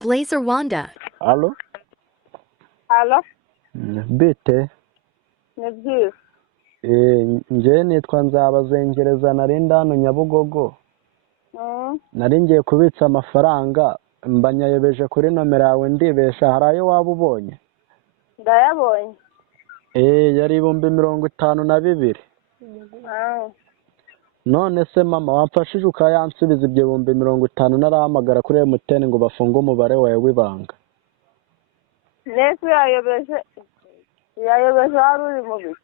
Blazer Wanda. Alo? Halo, Bite? ni byiza. Njye nitwa Nzabazengereza nari hano Nyabugogo. Mm, Nari ngiye kubitsa amafaranga mba nyayobeje kuri nomero yawe ndibesha, hari ayo waba ubonye? ndayabonye. Yari 52,000. Ah, None se mama wamfashije ukayansubiza ibyo 50,000 narahamagara kuri MTN ngo bafunge umubare wawe w'ibanga. nese yayobeje wari uri mu biki?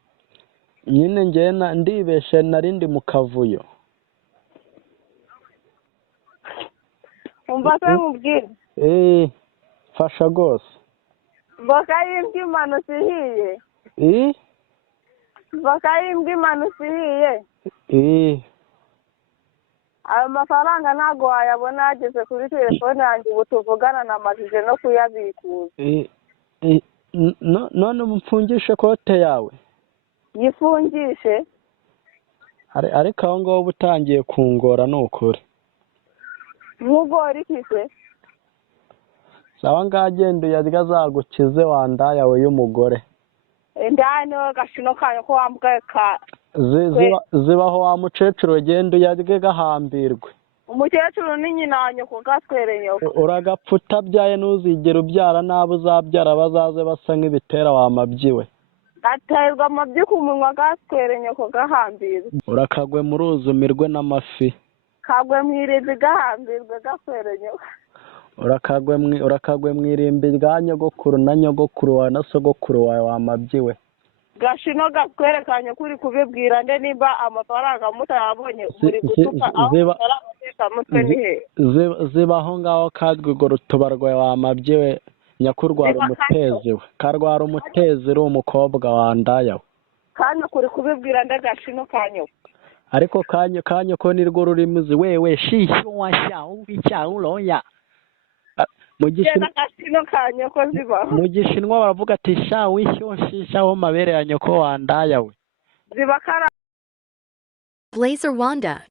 Nyine njye ndibeshe nari ndi mu kavuyo. Umva se nkubwire, Fasha rwose. voka y'imbwa imanutse ihiye. Voka y'imbwa imanutse ihiye. Ayo mafaranga ntabwo wayabona yageze kuri telefone yanjye, ubu tuvugana namajije no kuyabikuza. None mfungishe kote yawe? Yifungishe. Ariko aho ngaho uba utangiye kungora ni ukuri. Nkugora iki se? Sawa ngaho genda uyarya azagukize wanda yawe y'umugore. Indani we gashino kayo ko wambaye ka. Zibaho wa mukecuru genda uyarye gahambirwe. Umukecuru ni nyina wa nyoko gatwere nyoko. Uragapfa utabyaye ntuzigere ubyara, n'abo uzabyara bazaze basa nk'ibitera wamabyiwe. Gaterwa amabyi ku munwa gatwere nyoko gahambirwe. Urakagwe mu ruzi umirwe n'amafi. Kagwe mu irimbi gahambirwe gatwere nyoko. Urakagwe mu irimbi rya nyogokuru na nyogokuru wawe na sogokuru wawe wamabyiwe. Gashino gatwerekanye kuri kubibwira nde nimba amafaranga mutayabonye muri gutuka aho mutwe ni he? Zibaho ngaho kadwigora utubarwaye wamabyiwe nyakurwara umutezi we. Karwara umutezi uri umukobwa wandayawe. Kanya kuri kubibwira nde gashino kanyo. Ariko kanyo ko nirwo rurimi uzi wewe shisho washa ubicha uroya. Mu Gishinwa baravuga ati sha wisho shisha ho mabere ya nyoko wandayawe. Blazer Wanda.